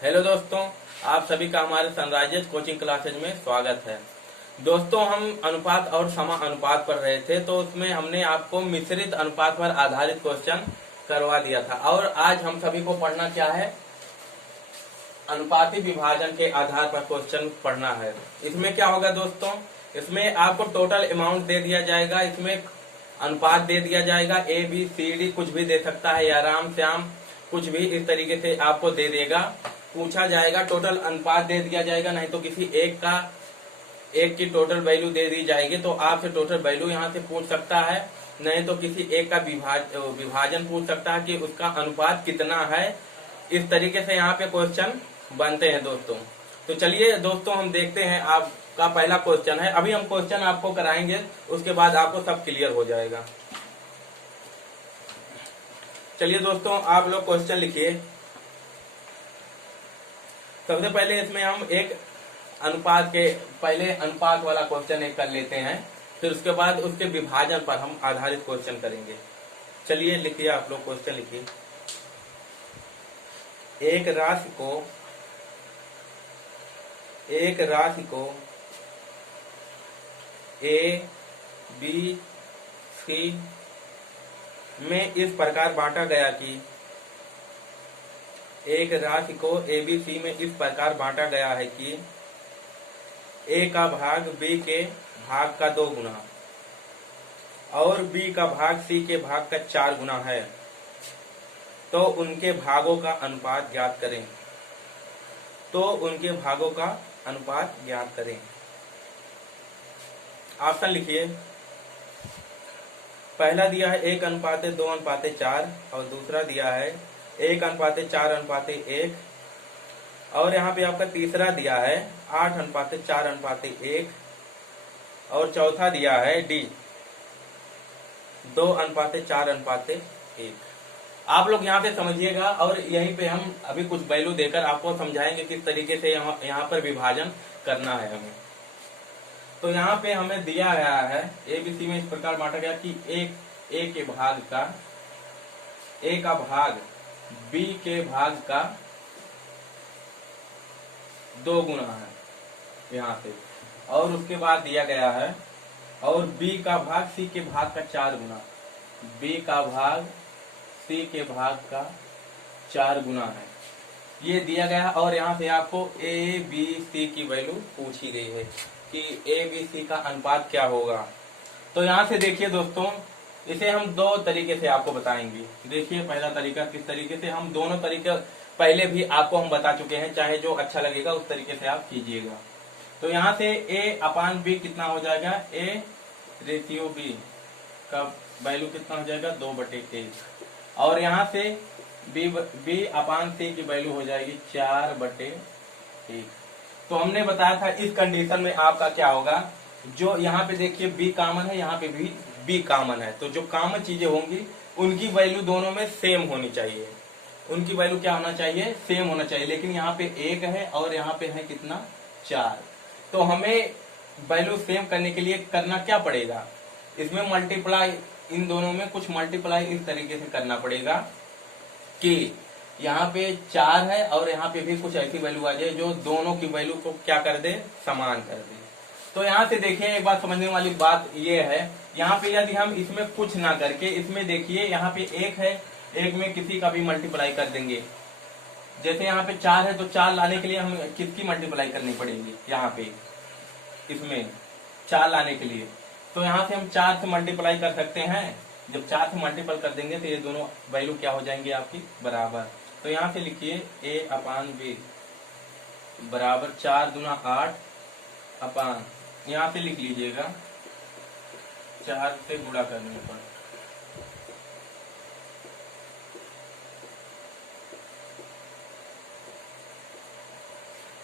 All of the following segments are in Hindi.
हेलो दोस्तों, आप सभी का हमारे सनराइजर्स कोचिंग क्लासेज में स्वागत है। दोस्तों, हम अनुपात और समा अनुपात पढ़ रहे थे, तो उसमें हमने आपको मिश्रित अनुपात पर आधारित क्वेश्चन करवा दिया था और आज हम सभी को पढ़ना क्या है, अनुपाती विभाजन के आधार पर क्वेश्चन पढ़ना है। इसमें क्या होगा दोस्तों, इसमें आपको टोटल अमाउंट दे दिया जाएगा, इसमें अनुपात दे दिया जाएगा, ए बी सी डी कुछ भी दे सकता है, या राम श्याम कुछ भी इस तरीके से आपको दे देगा। पूछा जाएगा, टोटल अनुपात दे दिया जाएगा, नहीं तो किसी एक की टोटल वैल्यू दे दी जाएगी तो आपसे टोटल वैल्यू यहाँ से पूछ सकता है, नहीं तो किसी एक का विभाजन पूछ सकता है कि उसका अनुपात कितना है। इस तरीके से यहाँ पे क्वेश्चन बनते हैं दोस्तों। तो चलिए दोस्तों, हम देखते हैं। आपका पहला क्वेश्चन है, अभी हम क्वेश्चन आपको कराएंगे, उसके बाद आपको सब क्लियर हो जाएगा। चलिए दोस्तों, आप लोग क्वेश्चन लिखिए। सबसे पहले इसमें हम एक अनुपात वाला क्वेश्चन एक कर लेते हैं, फिर उसके बाद उसके विभाजन पर हम आधारित क्वेश्चन करेंगे। चलिए लिखिए, आप लोग क्वेश्चन लिखिए। एक राशि को ए बी सी में इस प्रकार बांटा गया कि एक राशि को ए बी सी में इस प्रकार बांटा गया है कि ए का भाग बी के भाग का 2 गुना और बी का भाग सी के भाग का 4 गुना है, तो उनके भागों का अनुपात ज्ञात करें। ऑप्शन लिखिए। पहला दिया है 1:2:4 और दूसरा दिया है 1:4:1 और यहाँ पे आपका तीसरा दिया है 8:4:1 और चौथा दिया है डी 2:4:1। आप लोग यहाँ पे समझिएगा और यहीं पे हम अभी कुछ वैल्यू देकर आपको समझाएंगे किस तरीके से यहाँ पर विभाजन करना है हमें। तो यहाँ पे हमें दिया गया है ए बी सी में इस प्रकार बांटा गया कि ए का भाग बी के भाग का 2 गुना है यहाँ पे, और उसके बाद दिया गया है और बी का भाग सी के भाग का 4 गुना, बी का भाग सी के भाग का 4 गुना है, ये दिया गया है। और यहाँ से आपको ए बी सी की वैल्यू पूछी गई है कि ए बी सी का अनुपात क्या होगा। तो यहाँ से देखिए दोस्तों, इसे हम 2 तरीके से आपको बताएंगे। देखिए पहला तरीका किस तरीके से, हम दोनों तरीके पहले भी आपको हम बता चुके हैं, चाहे जो अच्छा लगेगा उस तरीके से आप कीजिएगा। तो यहाँ से A/B कितना हो जाएगा, A रेशियो B का वैल्यू कितना हो जाएगा 2/1, और यहाँ से B/C की वैल्यू हो जाएगी 4/1। तो हमने बताया था इस कंडीशन में आपका क्या होगा, जो यहाँ पे देखिए B कॉमन है, यहाँ पे भी B कॉमन है, तो जो कॉमन चीजें होंगी उनकी वैल्यू दोनों में सेम होनी चाहिए। उनकी वैल्यू क्या होना चाहिए, सेम होना चाहिए। लेकिन यहाँ पे 1 है और यहाँ पे है कितना 4, तो हमें वैल्यू सेम करने के लिए करना क्या पड़ेगा, इसमें मल्टीप्लाई, इन दोनों में कुछ मल्टीप्लाई इस तरीके से करना पड़ेगा कि यहाँ पे 4 है और यहाँ पे भी कुछ ऐसी वैल्यू आ जाए जो दोनों की वैल्यू को क्या कर दे, समान कर दे। तो यहाँ से देखिए, एक बात समझने वाली बात ये है, यहाँ पे यदि हम इसमें कुछ ना करके, इसमें देखिए यहाँ पे 1 है, 1 में किसी का भी मल्टीप्लाई कर देंगे। जैसे यहाँ पे 4 है तो 4 लाने के लिए हम किसकी मल्टीप्लाई करनी पड़ेगी, यहाँ पे इसमें 4 लाने के लिए, तो यहाँ से हम 4 से मल्टीप्लाई कर सकते हैं। जब 4 से मल्टीपल कर देंगे तो ये दोनों वैल्यू क्या हो जाएंगे आपकी बराबर। तो यहाँ से लिखिए A/B बराबर 4 दूना 8 अपान, यहाँ से लिख लीजिएगा 4 से गुणा करने पर,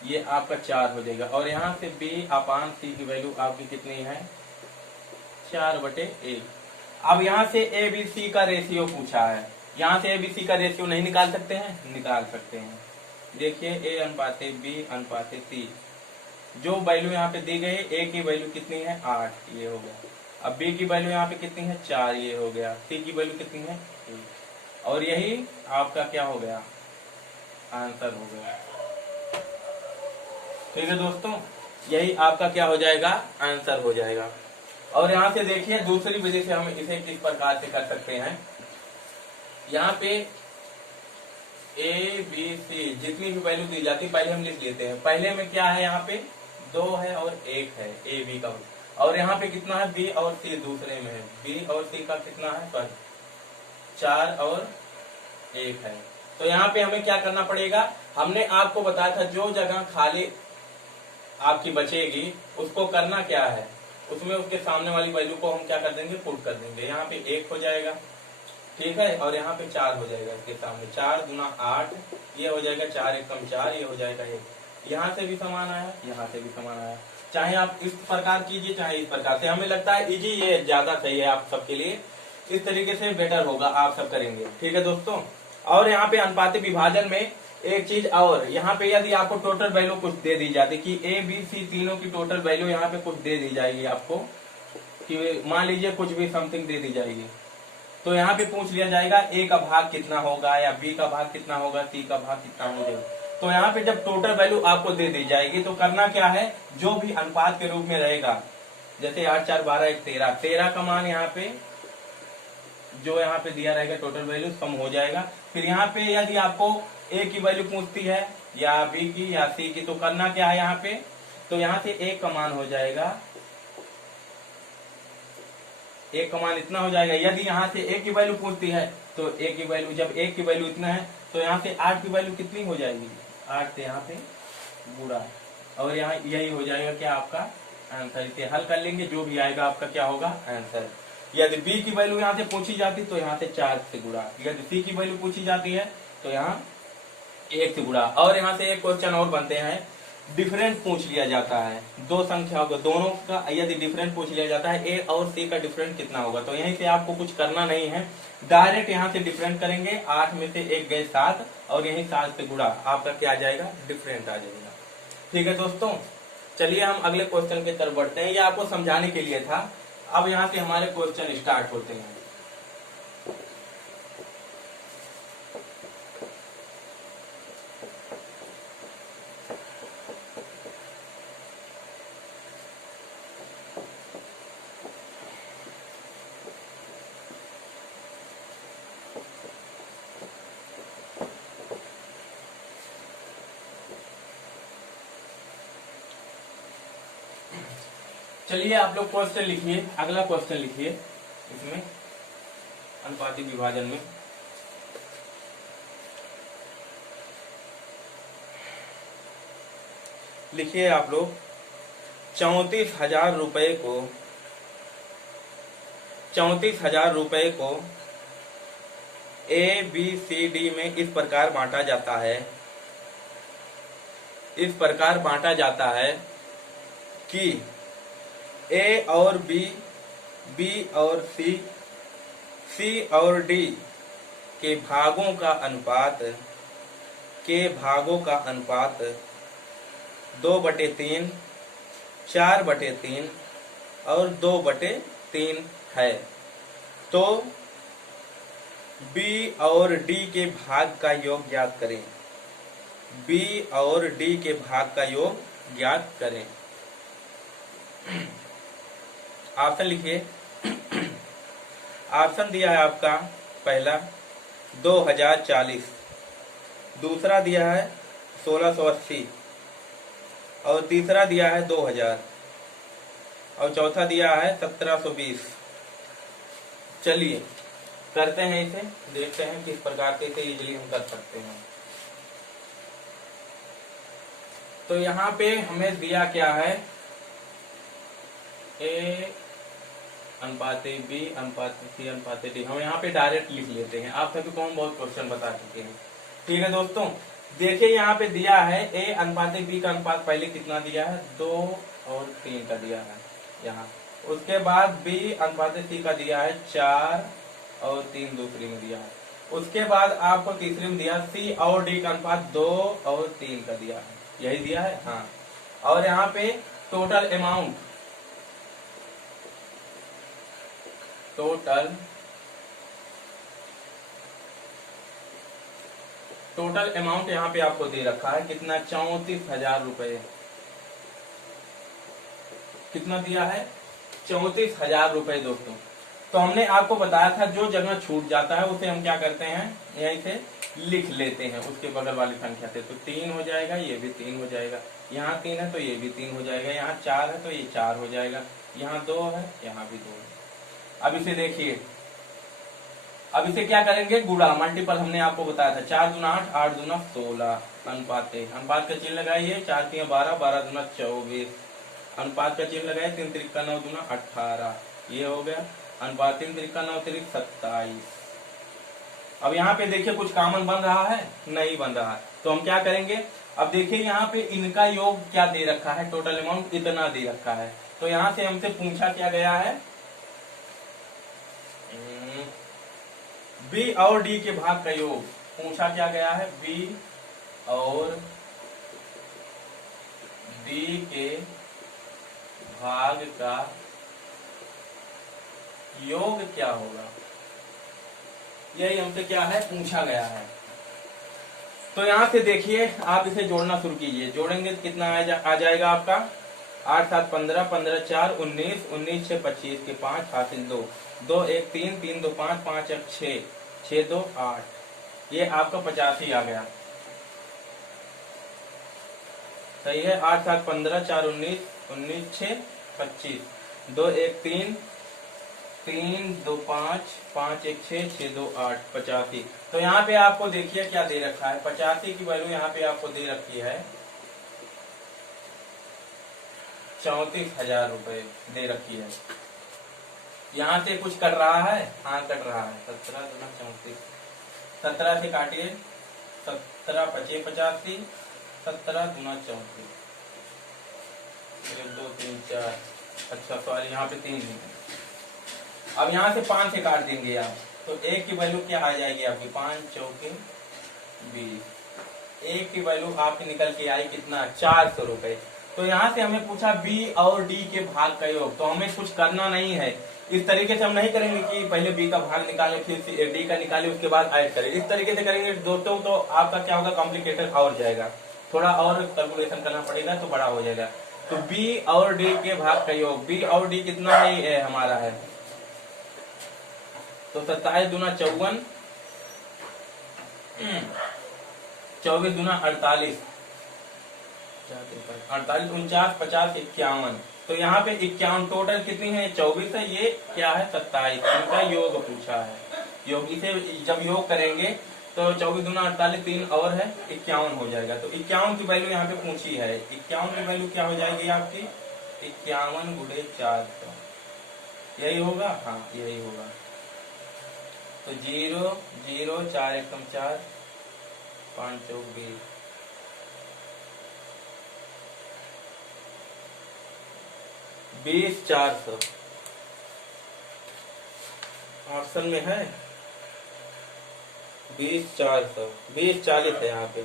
ये आपका 4 हो जाएगा। और यहाँ से B/C की वैल्यू आपकी कितनी है 4/1। अब यहाँ से ABC का रेशियो पूछा है, यहाँ से ABC का रेशियो नहीं निकाल सकते हैं, निकाल सकते हैं। देखिए A/B/C, जो वैल्यू यहाँ पे दी गई, A की वैल्यू कितनी है 8, ये हो गया। अब B की वैल्यू यहाँ पे कितनी है 4, ये हो गया। C की वैल्यू कितनी है 1, और यही आपका क्या हो गया, आंसर हो गया। ठीक है दोस्तों, यही आपका क्या हो जाएगा, आंसर हो जाएगा। और यहाँ से देखिए दूसरी विधि से हम इसे किस प्रकार से कर सकते हैं। यहाँ पे ए बी सी जितनी भी वैल्यू दी जाती है पहले हम लिख लेते हैं। पहले में क्या है, यहाँ पे 2 है और 1 है ए बी का, और यहाँ पे कितना है, बी और सी दूसरे में है, बी और सी का कितना है, पर 4 और 1 है। तो यहाँ पे हमें क्या करना पड़ेगा, हमने आपको बताया था जो जगह खाली आपकी बचेगी उसको करना क्या है, उसमें उसके सामने वाली वैल्यू को हम क्या कर देंगे, पुट कर देंगे। यहाँ पे 1 हो जाएगा, ठीक है, और यहाँ पे 4 हो जाएगा इसके सामने, 4 गुना 8 ये हो जाएगा, 4 एकम 4 ये हो जाएगा 1। यहाँ से भी समान आया, यहाँ से भी समान आया। चाहे आप इस प्रकार कीजिए चाहे इस प्रकार से, हमें लगता है इजी ये ज्यादा सही है आप सबके लिए, इस तरीके से बेटर होगा, आप सब करेंगे। ठीक है दोस्तों, और यहाँ पे अनुपातिक विभाजन में एक चीज और, यहाँ पे यदि आपको टोटल वैल्यू कुछ दे दी जाती कि ए बी सी तीनों की टोटल वैल्यू यहाँ पे कुछ दे दी जाएगी आपको, कि मान लीजिए कुछ भी समथिंग दे दी जाएगी, तो यहाँ पे पूछ लिया जाएगा ए का भाग कितना होगा, या बी का भाग कितना होगा, सी का भाग कितना होगा। तो यहाँ पे जब टोटल वैल्यू आपको दे दी जाएगी तो करना क्या है, जो भी अनुपात के रूप में रहेगा, जैसे 8 4 12 1 13, 13 का मान यहाँ पे जो यहाँ पे दिया रहेगा टोटल वैल्यू सम हो जाएगा। फिर यहाँ पे यदि आपको ए की वैल्यू पूछती है या बी की या सी की, तो करना क्या है यहाँ पे, तो यहाँ से एक का मान हो जाएगा, एक का मान इतना हो जाएगा। यदि यहाँ से एक की वैल्यू पूछती है तो एक की वैल्यू, जब एक की वैल्यू इतना है तो यहाँ से 8 की वैल्यू कितनी हो जाएगी, 8 से यहाँ पे गुणा, और यहाँ यही हो जाएगा क्या आपका आंसर। इसे हल कर लेंगे, जो भी आएगा आपका क्या होगा आंसर। यदि बी की वैल्यू यहाँ से पूछी जाती तो यहाँ से 4 से गुणा, यदि सी की वैल्यू पूछी जाती है तो यहाँ 1 से गुणा। और यहाँ से एक क्वेश्चन और बनते हैं, डिफरेंस पूछ लिया जाता है, दो संख्याओं का दोनों का यदि डिफरेंस पूछ लिया जाता है, ए और सी का डिफरेंस कितना होगा, तो यहीं से आपको कुछ करना नहीं है, डायरेक्ट यहाँ से डिफरेंस करेंगे, 8 में से 1 गए 7 और यही 7 से गुणा, आपका क्या आ जाएगा, डिफरेंस आ जाएगा। ठीक है दोस्तों, चलिए हम अगले क्वेश्चन की तरफ बढ़ते हैं, ये आपको समझाने के लिए था। अब यहाँ से हमारे क्वेश्चन स्टार्ट होते हैं। चलिए आप लोग क्वेश्चन लिखिए, अगला क्वेश्चन लिखिए इसमें अनुपातिक विभाजन में। लिखिए आप लोग, 34,000 रुपए को 34,000 रुपए को ए बी सी डी में इस प्रकार बांटा जाता है, इस प्रकार बांटा जाता है कि ए और बी, बी और सी, सी और डी के भागों का अनुपात 2/3, 4/3 और 2/3 है। तो बी और डी के भाग का योग ज्ञात करें, बी और डी के भाग का योग ज्ञात करें। ऑप्शन लिखिए, ऑप्शन दिया है आपका पहला 2040, दूसरा दिया है 1680 और तीसरा दिया है 2000 और चौथा दिया है 1720। चलिए करते हैं इसे, देखते हैं किस प्रकार से इसे इजीली हम कर सकते हैं। तो यहाँ पे हमें दिया क्या है, ए अनुपात बी अनुपात सी अनुपात डी, हम यहाँ पे डायरेक्ट लिख लेते हैं, आप सभी को हम बहुत क्वेश्चन बता चुके हैं। ठीक है दोस्तों, देखिए यहाँ पे दिया है ए अनुपात बी का अनुपात पहले कितना दिया है, 2 और 3 का दिया है यहाँ, उसके बाद बी अनुपात सी का दिया है 4 और 3 दूसरी में दिया है, उसके बाद आपको तीसरी में दिया सी और डी का अनुपात 2 और 3 का दिया है, यही दिया है हाँ। और यहाँ पे टोटल अमाउंट, टोटल अमाउंट यहाँ पे आपको दे रखा है कितना, 34,000 रुपए। कितना दिया है? 34,000 रुपए दोस्तों। तो हमने आपको बताया था जो जगह छूट जाता है उसे हम क्या करते हैं, यहीं से लिख लेते हैं उसके बगल वाली संख्या से। तो 3 हो जाएगा, ये भी 3 हो जाएगा, यहाँ 3 है तो ये भी 3 हो जाएगा, यहाँ 4 है तो ये 4 हो जाएगा, यहाँ 2 है, यहाँ भी 2 है। अब इसे देखिए, अब इसे क्या करेंगे, गुणा, मल्टीपल हमने आपको बताया था। 4 दूना 8, 8 दूना 16, अनुपात का चिन्ह लगाइए, 4 3 12, 12 दूना 24, अनुपात का चिन्ह लगाइए, 3 3 9 दूना 18, ये हो गया। अनुपात 3 3 9 3 27। अब यहाँ पे देखिए कुछ कॉमन बन रहा है? नहीं बन रहा है। तो हम क्या करेंगे, अब देखिए यहाँ पे इनका योग क्या दे रखा है, टोटल अमाउंट इतना दे रखा है। तो यहाँ से हमसे पूछा क्या गया है, बी और डी के भाग का योग पूछा क्या गया है, बी और डी के भाग का योग क्या होगा, यही हमसे क्या है पूछा गया है। तो यहां से देखिए आप इसे जोड़ना शुरू कीजिए, जोड़ेंगे तो कितना आ जाएगा आपका, 8 7 15, 15 4 19, 19 6 25 के 5 हासिल 2, 2 1 3, 3 2 5, 5 1 6, 6 2 8, ये आपका 85 आ गया। सही है। 8 7 15, 4 19, 19 6 25, 2 1 3, 3 2 5, 5 1 6, 6 2 8, 85। तो यहाँ पे आपको देखिए क्या दे रखा है, 85 की वैल्यू यहाँ पे आपको दे रखी है 34,000 रुपए दे रखी है। यहाँ से कुछ कट रहा है? हाँ कट रहा है। 17 दूना 34, 17 से काटिए, 17 25 85, 17 दूना 34, 1 2 3 4, अच्छा सॉरी यहाँ पे 3 है। अब यहाँ से 5 से काट देंगे आप, तो 1 की वैल्यू क्या आ जाएगी आपकी, 5 चौके 20, 1 की वैल्यू आपकी निकल के आई कितना, 400 रुपए। तो यहाँ से हमें पूछा बी और डी के भाग का योग, तो हमें कुछ करना नहीं है। इस तरीके से हम नहीं करेंगे कि पहले बी का भाग निकालें फिर डी का निकालें उसके बाद ऐड करें। इस तरीके से करेंगे दोस्तों तो आपका क्या होगा, कॉम्प्लिकेटेड और जाएगा, थोड़ा और कैलकुलेशन करना पड़ेगा तो बड़ा हो जाएगा। तो बी और डी के भाग का योग, बी और डी कितना है हमारा है, तो 27 दूना 54, 24 दूना 48, 48 49 50 51। तो यहाँ पे 51 टोटल कितनी है, 24 है, ये क्या है 27, इनका योग पूछा है। योग इसे जब योग करेंगे तो 24 दूना 48, 3 और है 51 हो जाएगा। तो 51 की वैल्यू यहाँ पे पूछी है, 51 की वैल्यू क्या हो जाएगी आपकी, 51 गुणे 400, यही होगा, हाँ यही होगा। तो 0 0 4 1 4, 5 चौक 20, 20,400 ऑप्शन में है, 20,400, 20,40 है यहाँ पे,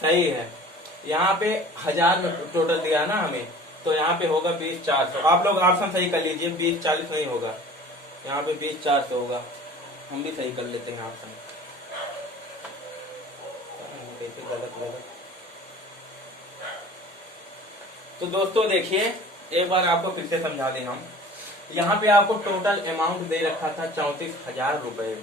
सही है। यहाँ पे 1000 में टोटल दिया है ना हमें, तो यहाँ पे होगा 20,400। आप लोग ऑप्शन सही कर लीजिए, 20,40 नहीं होगा, यहाँ पे 20,400 होगा। हम भी सही कर लेते हैं ऑप्शन, गलत। तो दोस्तों देखिए एक बार आपको फिर से समझा दें हम, यहाँ पे आपको टोटल अमाउंट दे रखा था 34,000 रुपए,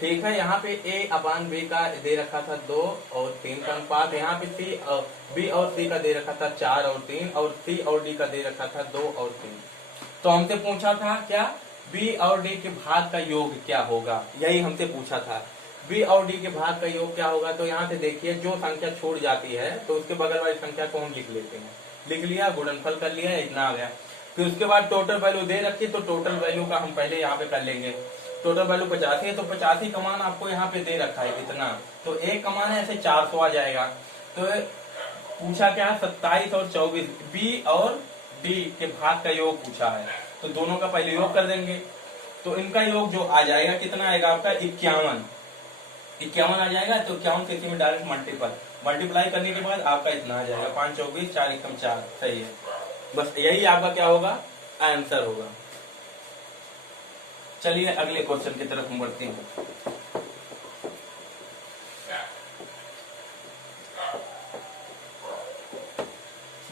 ठीक है। यहाँ पे ए अपान बी का दे रखा था 2 और 3 का अनुपात, यहाँ पे सी बी और सी का दे रखा था 4 और 3, और सी और डी का दे रखा था 2 और 3। तो हमसे पूछा था क्या, बी और डी के भाग का योग क्या होगा, यही हमसे पूछा था, बी और डी के भाग का योग क्या होगा। तो यहाँ से देखिए जो संख्या छूट जाती है तो उसके बगल वाली संख्या को हम लिख लेते हैं, लिख लिया, गुणनफल कर लिया, इतना आ गया। फिर उसके बाद टोटल वैल्यू दे रखी, तो टोटल वैल्यू का हम पहले यहाँ पे कर लेंगे। टोटल वैल्यू 85 है, तो 85 का मान आपको यहाँ पे दे रखा है इतना, तो एक का मान है ऐसे 400 आ जाएगा। तो पूछा क्या, 27 और 24 बी और डी के भाग का योग पूछा है, तो दोनों का पहले योग कर देंगे। तो इनका योग जो आ जाएगा कितना आएगा आपका, 51 आ जाएगा। तो 51 से इसी में डायरेक्ट मल्टीप्लाई करने के बाद आपका इतना आ जाएगा, 5 24 4 1 4, सही है। बस यही आपका क्या होगा, आंसर होगा। चलिए अगले क्वेश्चन की तरफ हम बढ़ते हैं।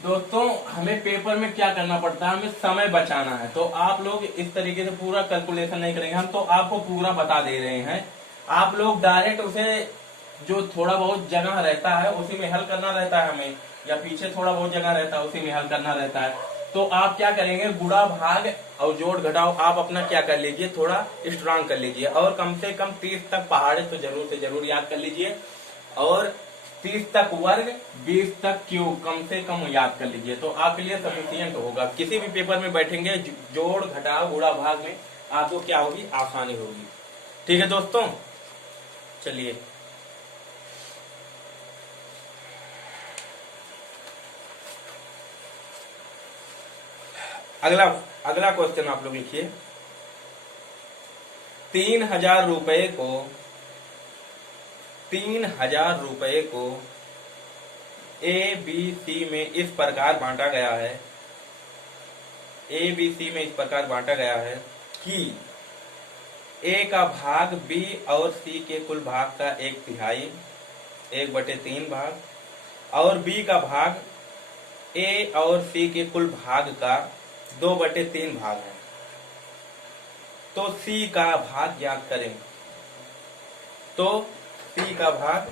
दोस्तों हमें पेपर में क्या करना पड़ता है, हमें समय बचाना है। तो आप लोग इस तरीके से पूरा कैलकुलेशन नहीं करेंगे, हम तो आपको पूरा बता दे रहे हैं। आप लोग डायरेक्ट उसे जो थोड़ा बहुत जगह रहता है उसी में हल करना रहता है हमें, या पीछे थोड़ा बहुत जगह रहता है उसी में हल करना रहता है। तो आप क्या करेंगे, गुणा भाग और जोड़ घटाओ आप अपना क्या कर लीजिए, थोड़ा स्ट्रांग कर लीजिए, और कम से कम 30 तक पहाड़े तो जरूर से जरूर याद कर लीजिए, और 30 तक वर्ग, 20 तक क्यूब कम से कम याद कर लीजिए। तो आपके लिए सफिशियंट होगा। किसी भी पेपर में बैठेंगे जोड़ घटाव गुणा भाग में आपको क्या होगी, आसानी होगी। ठीक है दोस्तों, चलिए अगला अगला क्वेश्चन आप लोग लिखिए। 3,000 रुपए को 3,000 रुपए को ए बी सी में इस प्रकार बांटा गया है, ए बी सी में इस प्रकार बांटा गया है कि ए का भाग बी और सी के कुल भाग का 1/3 1/3 भाग, और बी का भाग ए और सी के कुल भाग का 2/3 भाग है। तो सी का भाग ज्ञात करें। तो सी का भाग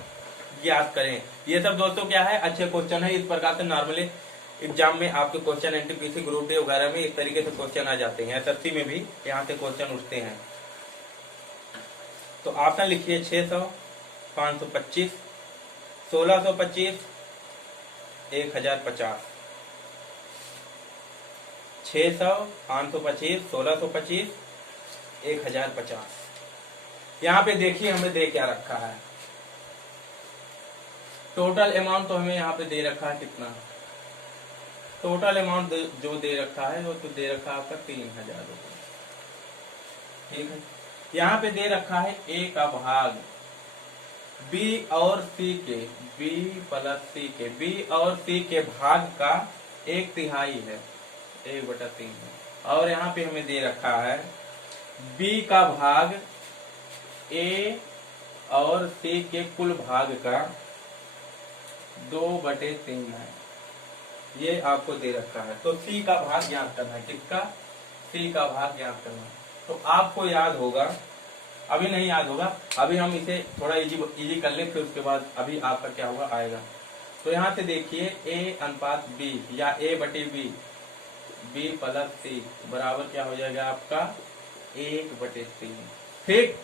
ज्ञात करें। ये सब दोस्तों क्या है, अच्छे क्वेश्चन है। इस प्रकार से नॉर्मली एग्जाम में आपके क्वेश्चन एनटीपीसी ग्रुप डी वगैरह में इस तरीके से क्वेश्चन आ जाते हैं। एसएससी में भी यहाँ से क्वेश्चन उठते हैं। तो ऑप्शन लिखिए 600, 525, 1625, 1050। 600, 525, 1625, 1050। यहाँ पे देखिए हमें दे क्या रखा है। टोटल अमाउंट तो हमें यहाँ पे दे रखा है कितना, टोटल अमाउंट जो दे रखा है वो तो दे रखा है आपका 3,000 रुपये। ठीक है, यहाँ पे दे रखा है ए का भाग बी और सी के, बी प्लस सी के, बी और सी के भाग का 1/3 है, 1/3 है। और यहाँ पे हमें दे रखा है बी का भाग ए और सी के कुल भाग का 2/3 है, ये आपको दे रखा है। तो सी का भाग ज्ञात करना है। किसका, सी का भाग ज्ञात करना है। तो आपको याद होगा, अभी नहीं याद होगा, अभी हम इसे थोड़ा इजी कर ले, फिर उसके बाद अभी आपका क्या होगा आएगा। तो यहाँ से देखिए ए अनुपात बी या A/B, बी प्लस सी बराबर क्या हो जाएगा आपका 1/3। ठीक,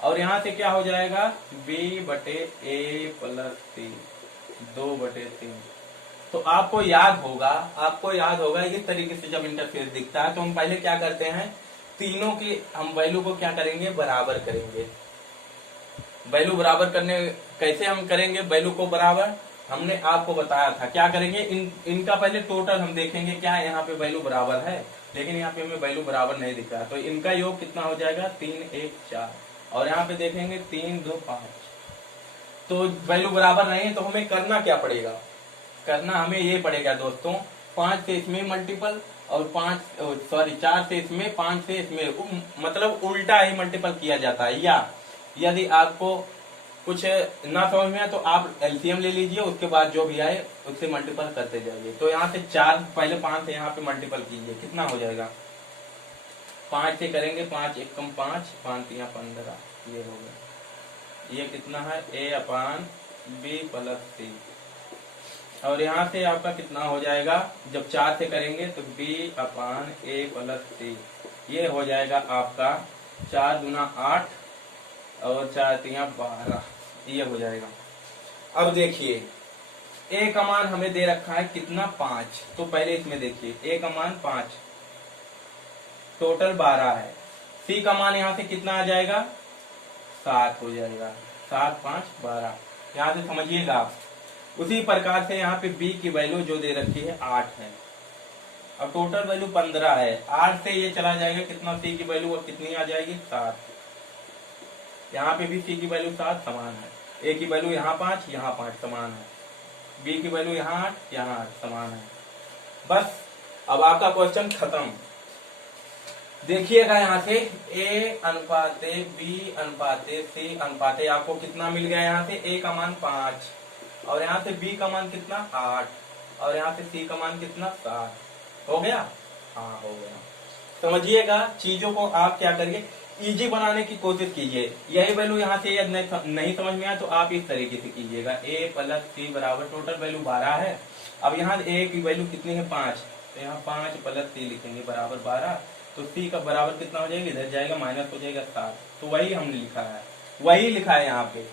और यहाँ से क्या हो जाएगा B/A प्लस सी 2/3। तो आपको याद होगा इस तरीके से जब इंटरफेस दिखता है तो हम पहले क्या करते हैं, तीनों की हम वैल्यू को क्या करेंगे, बराबर करेंगे। वैल्यू बराबर करने कैसे हम करेंगे, वैल्यू को बराबर हमने आपको बताया था। क्या करेंगे, इनका पहले टोटल हम देखेंगे, क्या यहाँ पे वैल्यू बराबर है, लेकिन यहाँ पे हमें वैल्यू बराबर नहीं दिख रहा। तो इनका योग कितना हो जाएगा 3, 1, 4, और यहाँ पे देखेंगे 3, 2, 5। तो वैल्यू बराबर नहीं है तो हमें करना क्या पड़ेगा, करना हमें ये पड़ेगा दोस्तों 5 से इसमें मल्टीपल, और 4 से इसमें, 5 से इसमें, मतलब उल्टा ही मल्टीपल किया जाता है। या यदि आपको कुछ ना समझ में आए तो आप एलसीएम ले लीजिए, उसके बाद जो भी आए उससे मल्टीपल करते जाइए। तो यहाँ से 4 पहले 5 से यहाँ पे मल्टीपल कीजिए, कितना हो जाएगा, 5 से करेंगे, 5 1 कम 5, 5 3 15, ये हो गया। ये कितना है A/B प्लस सी, और यहाँ से आपका कितना हो जाएगा, जब 4 से करेंगे तो B/A प्लस सी, ये हो जाएगा आपका 4 दूना 8 और 4 3 12, ये हो जाएगा। अब देखिए A का मान हमें दे रखा है कितना 5, तो पहले इसमें देखिए A का मान 5, टोटल 12 है। C का मान यहाँ से कितना आ जाएगा 7 हो जाएगा, 7 5 12, यहाँ से समझिएगा आप। उसी प्रकार से यहाँ पे B की वैल्यू जो दे रखी है 8 है, अब टोटल वैल्यू 15 है। 8 से ये चला जाएगा कितना, C की वैल्यू और कितनी आ जाएगी 7। यहाँ पे भी C की वैल्यू 7 समान है, A की वैल्यू यहाँ 5 यहाँ 5 समान है, B की वैल्यू यहाँ 8 यहाँ 8 समान है। बस अब आपका क्वेश्चन खत्म। देखिएगा यहाँ से A/B/C/, आपको कितना मिल गया, यहाँ से A का मान 5 और यहाँ से B का मान कितना 8, और यहाँ से सी का मान कितना 7 हो गया। हाँ हो गया। समझिएगा, चीजों को आप क्या करिए, इजी बनाने की कोशिश कीजिए। यही वैल्यू यहाँ से यदि नहीं समझ में आया तो आप इस तरीके से कीजिएगा, a प्लस सी बराबर टोटल वैल्यू 12 है। अब यहाँ a की वैल्यू कितनी है 5, तो यहाँ 5 प्लस सी लिखेंगे बराबर 12, तो सी का बराबर कितना हो जाएगा, इधर जाएगा माइनस हो जाएगा 7। तो वही हमने लिखा है, वही लिखा है यहाँ पे।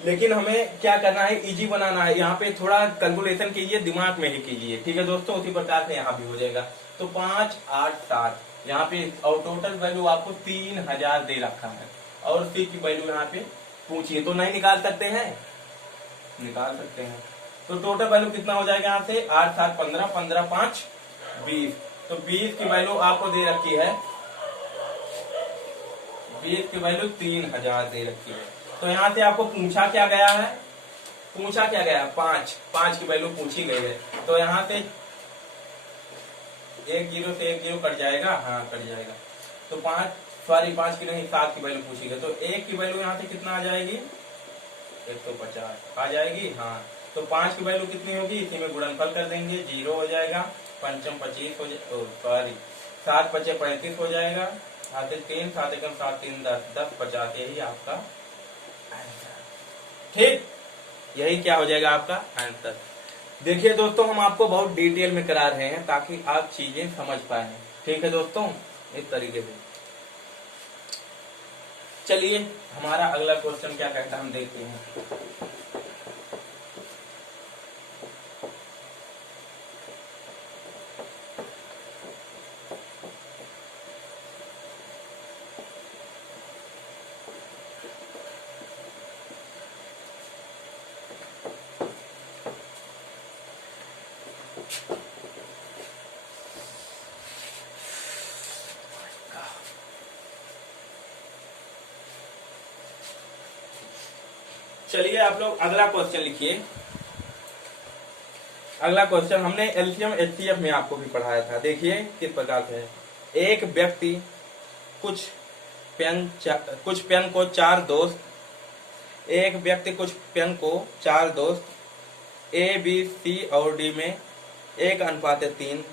लेकिन हमें क्या करना है, इजी बनाना है। यहाँ पे थोड़ा कैलकुलेशन कीजिए, दिमाग में ही कीजिए, ठीक है दोस्तों। उसी प्रकार से यहाँ भी हो जाएगा। तो 5 8 7 यहाँ पे, और टोटल वैल्यू आपको 3000 दे रखा है, और सी की वैल्यू यहाँ पे पूछिए, तो नहीं निकाल सकते हैं, निकाल सकते हैं। तो टोटल वैल्यू कितना हो जाएगा यहाँ से, 8 7 15, 15 5 20। तो 20 की वैल्यू आपको दे रखी है, 20 की वैल्यू 3000 दे रखी है। तो यहाँ से आपको पूछा क्या गया है, पूछा क्या गया है 5 की वैल्यू पूछी गई है। तो यहाँ से एक जीरो से एक जीरो कट जाएगा, हाँ कट जाएगा। तो 5 की नहीं 7 की वैल्यू पूछी गई, तो 1 की वैल्यू यहाँ से कितना आ जाएगी, 150 आ जाएगी। हाँ, तो 5 की वैल्यू कितनी होगी, इसी में गुणनफल कर देंगे, 0 हो जाएगा, पंचम 25 हो सॉरी 7 5 35 हो जाएगा, 7 3 7 एकम 7 3 10 10 50, यही आपका आंसर। ठीक, यही क्या हो जाएगा आपका आंसर। देखिए दोस्तों, हम आपको बहुत डिटेल में करा रहे हैं ताकि आप चीजें समझ पाए। ठीक है दोस्तों, इस तरीके से। चलिए हमारा अगला क्वेश्चन क्या कहता है हम देखते हैं। चलिए आप लोग अगला क्वेश्चन लिखिए। अगला क्वेश्चन हमने एलसीएम एचसीएफ में आपको भी पढ़ाया था। देखिए किस प्रकार से है। एक व्यक्ति कुछ पेन को 4 दोस्त, एक व्यक्ति कुछ पेन को 4 दोस्त ए बी सी और डी में 1:3,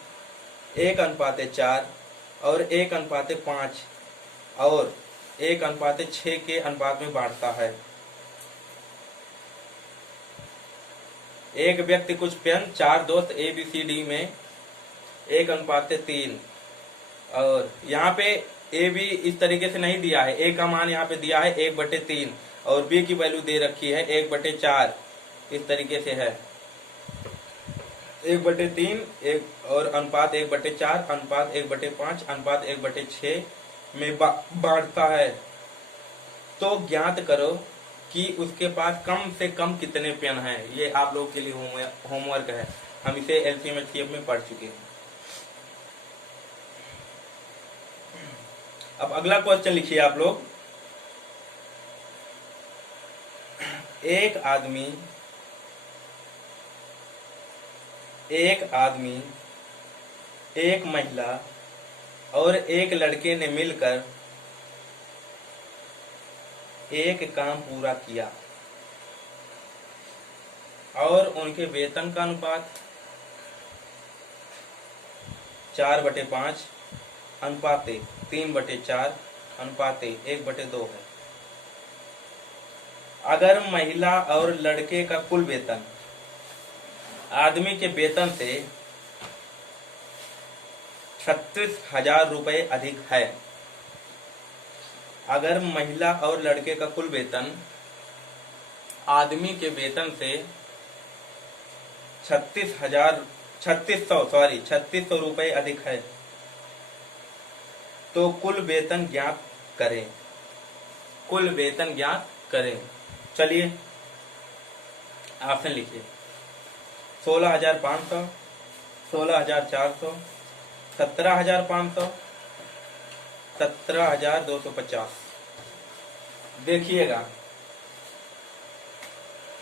1:4 और 1:5 और 1:6 के अनुपात में बांटता है। एक व्यक्ति कुछ पेन 4 दोस्त ए बी सी डी में 1:3, और यहाँ पे ए बी इस तरीके से नहीं दिया है, ए का मान यहाँ पे दिया है 1/3 और बी की वैल्यू दे रखी है 1/4, इस तरीके से है 1/3 एक और अनुपात 1/4 अनुपात 1/5 अनुपात 1/6 में बांटता है। तो ज्ञात करो कि उसके पास कम से कम कितने पेन हैं। ये आप लोगों के लिए होमवर्क है, हम इसे एलसीएम एचसीएफ में पढ़ चुके हैं। अब अगला क्वेश्चन लिखिए आप लोग। एक आदमी एक महिला और एक लड़के ने मिलकर एक काम पूरा किया और उनके वेतन का अनुपात 4/5 अनुपात 3/4 अनुपात 1/2 है। अगर महिला और लड़के का कुल वेतन आदमी के वेतन से 36,000 रुपये अधिक है, अगर महिला और लड़के का कुल वेतन आदमी के वेतन से 3600 रुपये अधिक है, तो कुल वेतन ज्ञात करें। कुल वेतन ज्ञात करें। चलिए ऑप्शन लिखिए। 16,500, 16,400, 17,500, 17,250। देखिएगा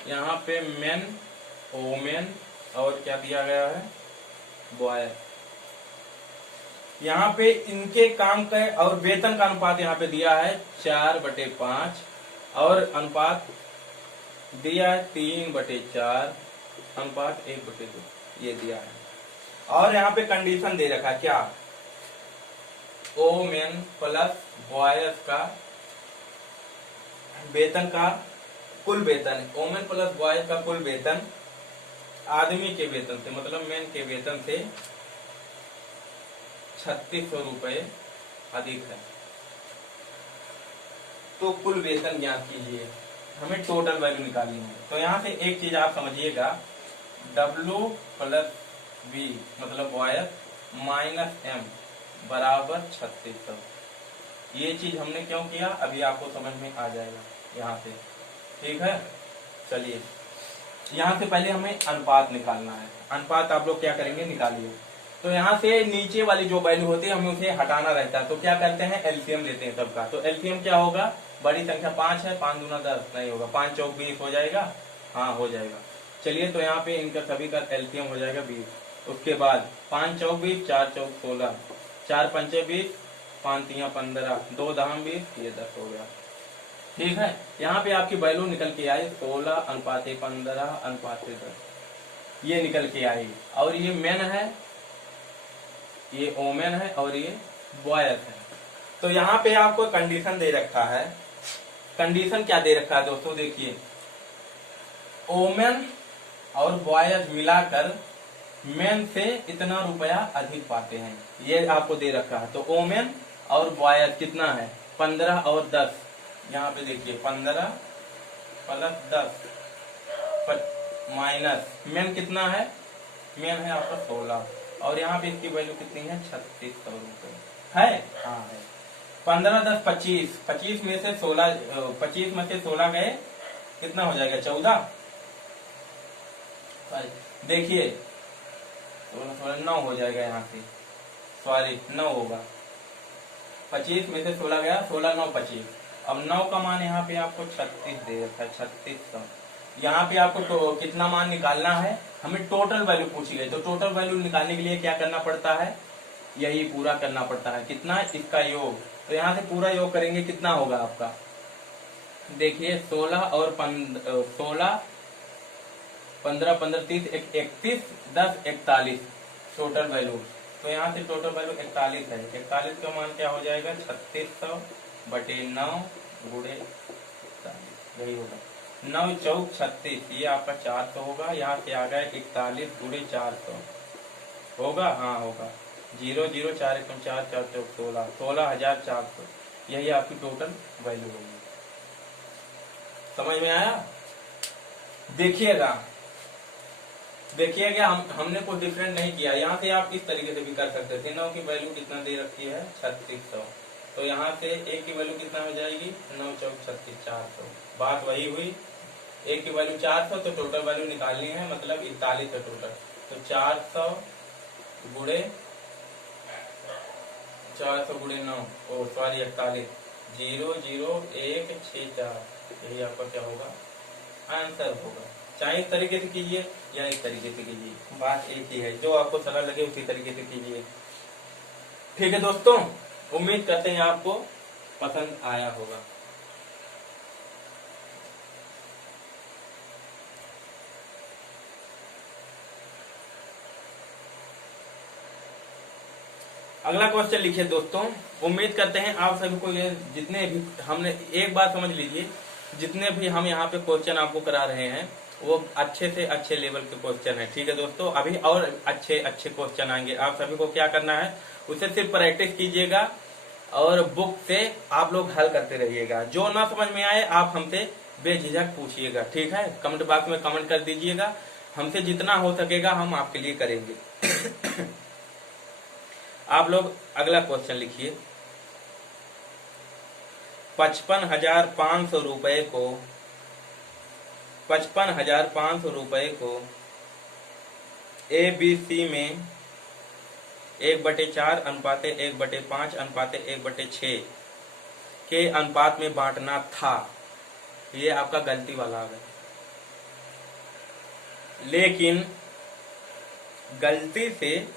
यहाँ पे मेन, वोमेन और क्या दिया गया है, बॉय। यहाँ पे इनके काम का और वेतन का अनुपात यहाँ पे दिया है 4/5 और अनुपात दिया है 3/4 अनुपात 1/2। ये दिया है। और यहाँ पे कंडीशन दे रखा है क्या, ओमेन प्लस बॉयज का वेतन का कुल वेतन, ओमेन प्लस बॉयज का कुल वेतन आदमी के वेतन से मतलब मेन के वेतन से 3600 रुपये अधिक है। तो कुल वेतन ज्ञात कीजिए, हमें टोटल वैल्यू निकालनी है। तो यहाँ से एक चीज आप समझिएगा, W प्लस बी मतलब बॉयज माइनस एम बराबर 3600। ये चीज हमने क्यों किया अभी आपको समझ में आ जाएगा यहाँ से, ठीक है। चलिए यहाँ से पहले हमें अनुपात निकालना है। अनुपात आप लोग क्या करेंगे, निकालिए। तो यहाँ से नीचे वाली जो वैल्यू होती है हमें उसे हटाना रहता है, तो क्या करते हैं, एलसीएम लेते हैं सबका। तो एलसीएम क्या होगा, बड़ी संख्या 5 है, 5 दूना 10 नहीं होगा, 5 चौक 20 हो जाएगा, हाँ हो जाएगा। चलिए तो यहाँ पे इनका सभी का एलसीएम हो जाएगा 20। उसके बाद 5 चौक 20, 4 चौक 16, 4 पंचे 20, 5 तिया 15, 2 दहम 20, ये 10 हो गया, ठीक है। यहाँ पे आपकी वैल्यू निकल के आई 16:15:10, ये निकल के आई। और ये मेन है, ये ओमेन है और ये बॉयज है। तो यहाँ पे आपको कंडीशन दे रखा है। कंडीशन क्या दे रखा है दोस्तों, देखिए ओमेन और बॉयज मिलाकर मेन से इतना रुपया अधिक पाते हैं, ये आपको दे रखा है। तो ओमेन और बॉयज कितना है, 15 और 10। यहाँ पे देखिए 15 प्लस 10 माइनस मेन कितना है, मेन है आपका 16 और यहाँ पे इसकी वैल्यू कितनी है, 3600 रुपये है, हाँ है। 15 10 25, 25 में से 16, 25 में से 16 गए, कितना हो जाएगा 14। देखिए 9 हो जाएगा यहाँ से, सॉरी 9 होगा, 25 में से 16 गया, 16 9 25। अब 9 का मान यहाँ पे आपको 36 दे रखा है, 3600। यहाँ पे आपको कितना मान निकालना है, हमें टोटल वैल्यू पूछी गई। तो टोटल वैल्यू निकालने के लिए क्या करना पड़ता है, यही पूरा करना पड़ता है, कितना, इसका योग। तो यहाँ से पूरा योग करेंगे, कितना होगा आपका, देखिए 16 और 16 15 15 30 31 10 41 टोटल वैल्यू। तो यहाँ से टोटल वैल्यू 41 है। 41 का मान क्या हो जाएगा, 3600 बटे 9 गुणे 41, यही होगा। 9 चौक 36, ये आपका 400 होगा। यहाँ से आ गया 41 गुणे 400 होगा, हाँ होगा। 0 0 4 1 4 4 चौक 16, 16,400, यही आपकी टोटल वैल्यू होगी। समझ में आया। देखिएगा देखिएगा हमने कोई डिफरेंट नहीं किया। यहाँ से आप इस तरीके से भी कर सकते थे। 9 की वैल्यू कितना दे रखी है, 3600। तो यहाँ से एक की वैल्यू कितना हो जाएगी, 9 चौक 36, 400। बात वही हुई, एक की वैल्यू 400, तो टोटल वैल्यू निकालनी है, मतलब 41 है टोटल। तो 400 गुणे 9, ओ सॉरी 41, 0 0 1 6 4, यही आपका क्या होगा, आंसर होगा। चाहे इस तरीके से कीजिए या इस तरीके से कीजिए, बात एक ही है, जो आपको सरल लगे उसी तरीके से कीजिए। ठीक है दोस्तों, उम्मीद करते हैं आपको पसंद आया होगा। अगला क्वेश्चन लिखिए दोस्तों। उम्मीद करते हैं आप सभी को ये जितने भी हमने, एक बात समझ लीजिए, जितने भी हम यहाँ पे क्वेश्चन आपको करा रहे हैं वो अच्छे से अच्छे लेवल के क्वेश्चन है। ठीक है दोस्तों, अभी और अच्छे अच्छे क्वेश्चन आएंगे। आप सभी को क्या करना है, उसे सिर्फ प्रैक्टिस कीजिएगा और बुक से आप लोग हल करते रहिएगा। जो ना समझ में आए आप हमसे बेझिझक पूछिएगा, ठीक है। कमेंट बॉक्स में कमेंट कर दीजिएगा, हमसे जितना हो सकेगा हम आपके लिए करेंगे। आप लोग अगला क्वेश्चन लिखिए। 55,500 रुपए को 55,500 रुपए को ABC में 1/4 अनुपाते 1/5 अनुपाते 1/6 के अनुपात में बांटना था। ये आपका गलती वाला है, लेकिन गलती से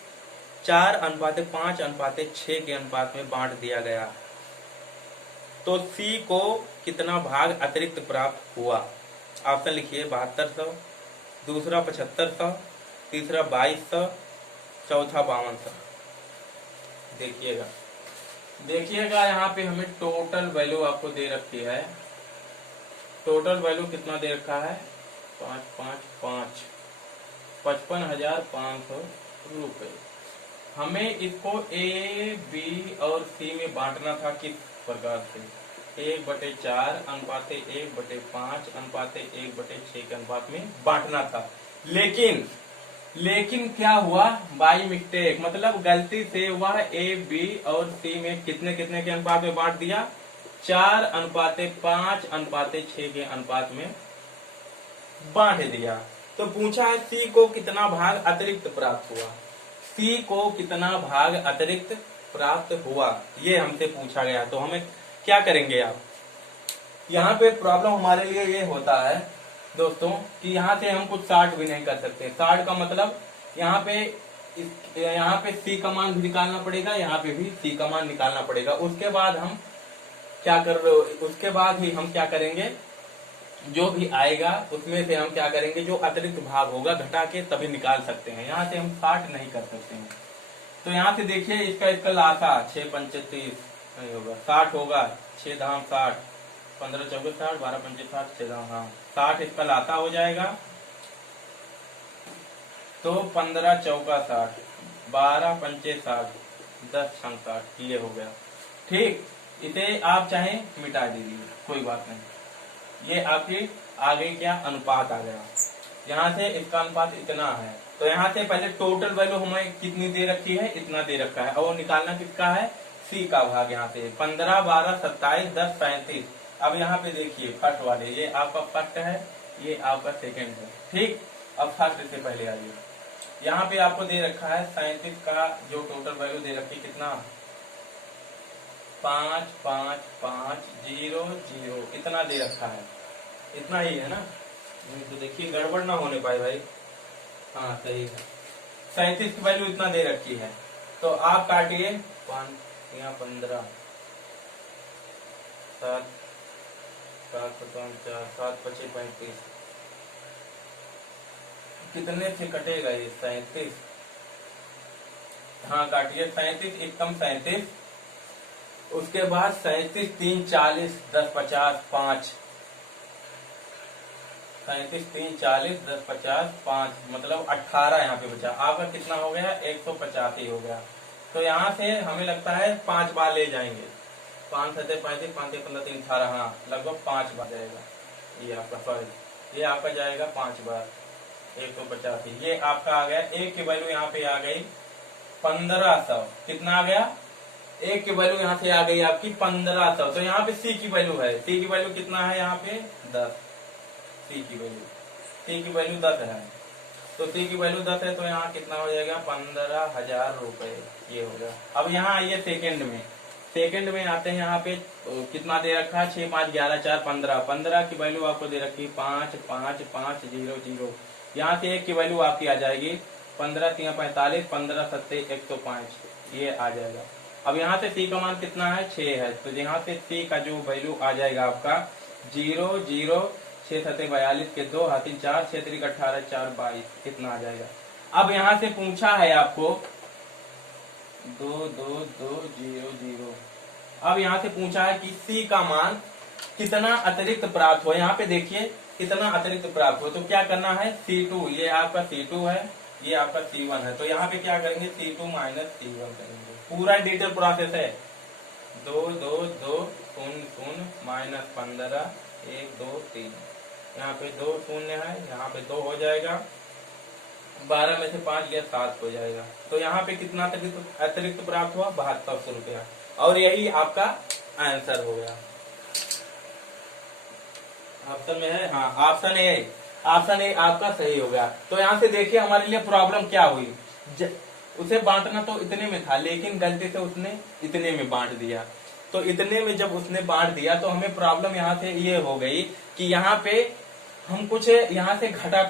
4:5:6 के अनुपात में बांट दिया गया, तो C को कितना भाग अतिरिक्त प्राप्त हुआ। ऑप्शन लिखिए 7200, दूसरा 7500, तीसरा 2200, चौथा 5200। देखिएगा यहाँ पे हमें टोटल वैल्यू आपको दे रखी है। टोटल वैल्यू कितना दे रखा है? 555 55,500 रुपए। हमें इसको ए, बी और सी में बांटना था। किस प्रकार से? 1/4 अनुपाते 1/5 अनुपाते 1/6 के अनुपात में बांटना था। लेकिन क्या हुआ? बाई मिस्टेक, मतलब गलती से वह ए, बी और सी में कितने कितने के अनुपात में बांट दिया? 4/5 अनुपाते 6 के अनुपात में बांट दिया। तो पूछा है सी को कितना भाग अतिरिक्त प्राप्त हुआ। सी को कितना भाग अतिरिक्त प्राप्त हुआ, ये हमसे पूछा गया। तो हमें क्या करेंगे आप? यहाँ पे प्रॉब्लम हमारे लिए ये होता है दोस्तों कि यहाँ से हम कुछ शार्ट भी नहीं कर सकते। शार्ट का मतलब यहाँ पे सी का मान भी निकालना पड़ेगा, यहाँ पे भी सी का मान निकालना पड़ेगा। उसके बाद ही हम क्या करेंगे? जो भी आएगा उसमें से हम क्या करेंगे? जो अतिरिक्त भाग होगा घटा के तभी निकाल सकते हैं। यहाँ से हम शार्ट नहीं कर सकते हैं। तो यहाँ से देखिए इसका लासा 6×5 नहीं होगा, 60 होगा। 6 धाम 60, 15 चौके 60, 12 पंचे 60, 6 धाम, हाँ 60 इसका लाता हो जाएगा। तो 15 चौका 60, 12 पंचे 60, 10 छंग 60, ये हो गया। ठीक, इसे आप चाहे मिटा दीजिए, कोई बात नहीं। ये आपकी आगे क्या अनुपात आ गया। यहाँ से इसका अनुपात इतना है। तो यहाँ से पहले टोटल वैल्यू हमें कितनी दे रखी है? इतना दे रखा है। और निकालना किसका है? सी का भाग। यहाँ से 15, 12, 27, 10, 35। अब यहाँ पे देखिए फर्स्ट वाले, ये आपका फर्स्ट है, ये आपका सेकंड है। ठीक, अब फर्स्ट से पहले आइए। यहाँ पे आपको दे रखा है 37 का जो टोटल वैल्यू दे रखी कितना? 5, 5, 5, 0, 0 इतना दे रखा है। इतना ही है ना? तो देखिए गड़बड़ ना होने पाए भाई। हाँ सही है, 37 की वैल्यू इतना दे रखी है। तो आप काटिए 5 यहाँ 15, 7, 7, 4, 7, 5, 35। कितने से कटेगा ये? 37। हाँ काटिए 37 एकम 37। उसके बाद 37 3 40, 10 50 5। 37 3 40, 10 50 5, मतलब 18 यहाँ पे बचा। आपका कितना हो गया? 185 हो गया। तो यहाँ से हमें लगता है 5 बार ले जाएंगे। 5 7 35, 5 15 3 18, हाँ लगभग 5 बार जाएगा। ये आपका सॉरी, ये आपका जाएगा 5 बार 185। ये आपका आ गया। एक की वैल्यू यहाँ पे आ गई 1500। कितना आ गया? एक की वैल्यू यहाँ से आ गई आपकी 1500। तो यहाँ पे सी की वैल्यू है। सी की वैल्यू कितना है? यहाँ पे 10। सी की वैल्यू 10 है। तो सी की वैल्यू 10 है, तो यहाँ कितना हो जाएगा? 15,000 रुपए। ये हो गया। अब यहाँ आइए सेकंड में। सेकंड में आते हैं। यहाँ पे कितना दे रखा है? 6, 5, 11, 4, 15। 15 की वैल्यू आपको दे रखी है 5, 5, 5, 0, 0। यहाँ से एक की वैल्यू आपकी आ जाएगी 15 3 45, 15 7 105। ये आ जाएगा। अब यहाँ से सी का मान कितना है? 6 है। तो यहाँ से सी का जो वैल्यू आ जाएगा आपका 0, 0, 6 7 42 के 2 हाथी 4, 6 3 18, 4 22, कितना आ जाएगा? अब यहाँ से पूछा है आपको 2, 2, 2, 0, 0। अब यहाँ से पूछा है कि सी का मान कितना अतिरिक्त प्राप्त हो। यहाँ पे देखिए कितना अतिरिक्त प्राप्त हो। तो क्या करना है? C2, ये आपका C2 है, ये आपका C1 है। तो यहाँ पे क्या करेंगे? C2 माइनस C1 करेंगे। पूरा डिटेल प्रोसेस है। 2, 2, 2, 0, 0, माइनस 15, 1, 2, 3। यहाँ पे 2 शून्य है, यहाँ पे 2 हो जाएगा। 12 में से 5 गया 7 हो जाएगा। तो यहाँ पे कितना अतिरिक्त प्राप्त हुआ? 7200 रुपया। और यही आपका आंसर हो गया। ऑप्शन में है, हाँ ऑप्शन ए आपका सही हो गया। तो यहाँ से देखिए हमारे लिए प्रॉब्लम क्या हुई। उसे बांटना तो इतने में था, लेकिन गलती से उसने इतने में बांट दिया। तो इतने में जब उसने बांट दिया तो हमें प्रॉब्लम यहाँ से ये हो गई कि यहाँ पे हम कुछ यहाँ से घटा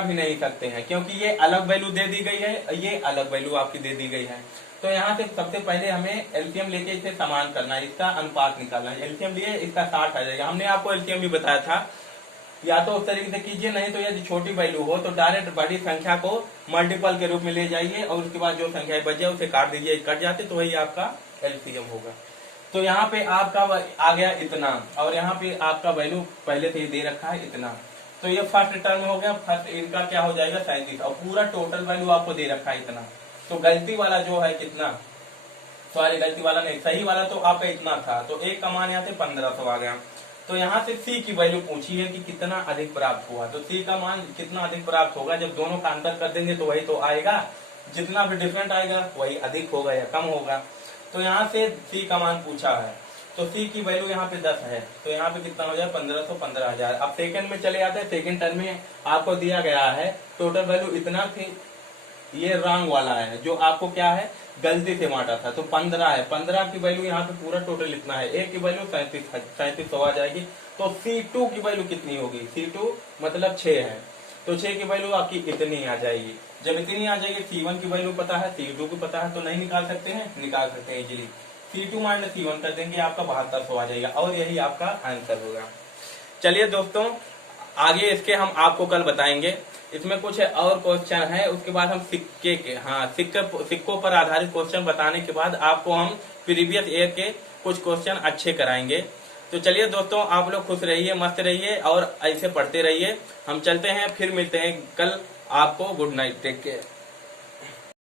भी नहीं सकते हैं, क्योंकि ये अलग वैल्यू दे दी गई है, ये अलग वैल्यू आपकी दे दी गई है। तो यहाँ से सबसे पहले हमें एलसीएम लेके इसे समान करना है, इसका अनुपात निकालना है। एलसीएम लिए इसका 60 आ जाएगा। हमने आपको एलसीएम भी बताया था या तो उस तरीके से कीजिए, नहीं तो यदि छोटी वैल्यू हो तो डायरेक्ट बड़ी संख्या को मल्टीपल के रूप में ले जाइए और उसके बाद जो संख्या बच जाए उसे काट दीजिए, कट जाते तो वही आपका एलसीएम होगा। तो यहाँ पे आपका आ गया इतना, और यहाँ पे आपका वैल्यू पहले से ही दे रखा है इतना। तो ये फर्स्ट टर्म हो गया, फर्स्ट इनका क्या हो जाएगा 37, और पूरा टोटल वैल्यू आपको दे रखा है इतना। तो गलती वाला जो है कितना, सॉरी गलती वाला नहीं, सही वाला तो आपका इतना था, तो एक का मान यहाँ से 1500 आ गया। तो यहाँ से सी की वैल्यू पूछी है कि कितना अधिक प्राप्त हुआ, तो सी का मान कितना अधिक प्राप्त होगा, जब दोनों का अंतर कर देंगे तो वही तो आएगा, जितना भी डिफरेंट आएगा वही अधिक होगा या कम होगा। तो यहाँ से सी का मान पूछा है, तो सी की वैल्यू यहाँ पे 10 है, तो यहाँ पे कितना हो जाए 1500, 15000। अब सेकंड में चले जाते हैं, सेकंड टर्म में आपको दिया गया है टोटल वैल्यू इतना थी, ये रॉन्ग वाला है जो आपको क्या है गलती से बांटा था, तो 15 है, 15 की वैल्यू यहाँ पे पूरा टोटल इतना है, ए की वैल्यू 3700 आ जाएगी। तो C2 की वैल्यू कितनी होगी, C2 मतलब 6 है, तो 6 की वैल्यू आपकी इतनी आ जाएगी। जब इतनी आ जाएगी, C1 की वैल्यू पता है, C2 की पता है, तो नहीं निकाल सकते हैं, निकाल सकते हैं इजीली। C2 माइनस C1 कर देंगे, आपका 7200 आ जाएगा, और यही आपका आंसर होगा। चलिए दोस्तों, आगे इसके हम आपको कल बताएंगे, इसमें कुछ और क्वेश्चन है, उसके बाद हम सिक्के के, हाँ सिक्कों पर आधारित क्वेश्चन बताने के बाद आपको हम प्रीवियस ईयर के कुछ क्वेश्चन अच्छे कराएंगे। तो चलिए दोस्तों, आप लोग खुश रहिए, मस्त रहिए और ऐसे पढ़ते रहिए। हम चलते हैं, फिर मिलते हैं कल। आपको गुड नाइट, टेक केयर।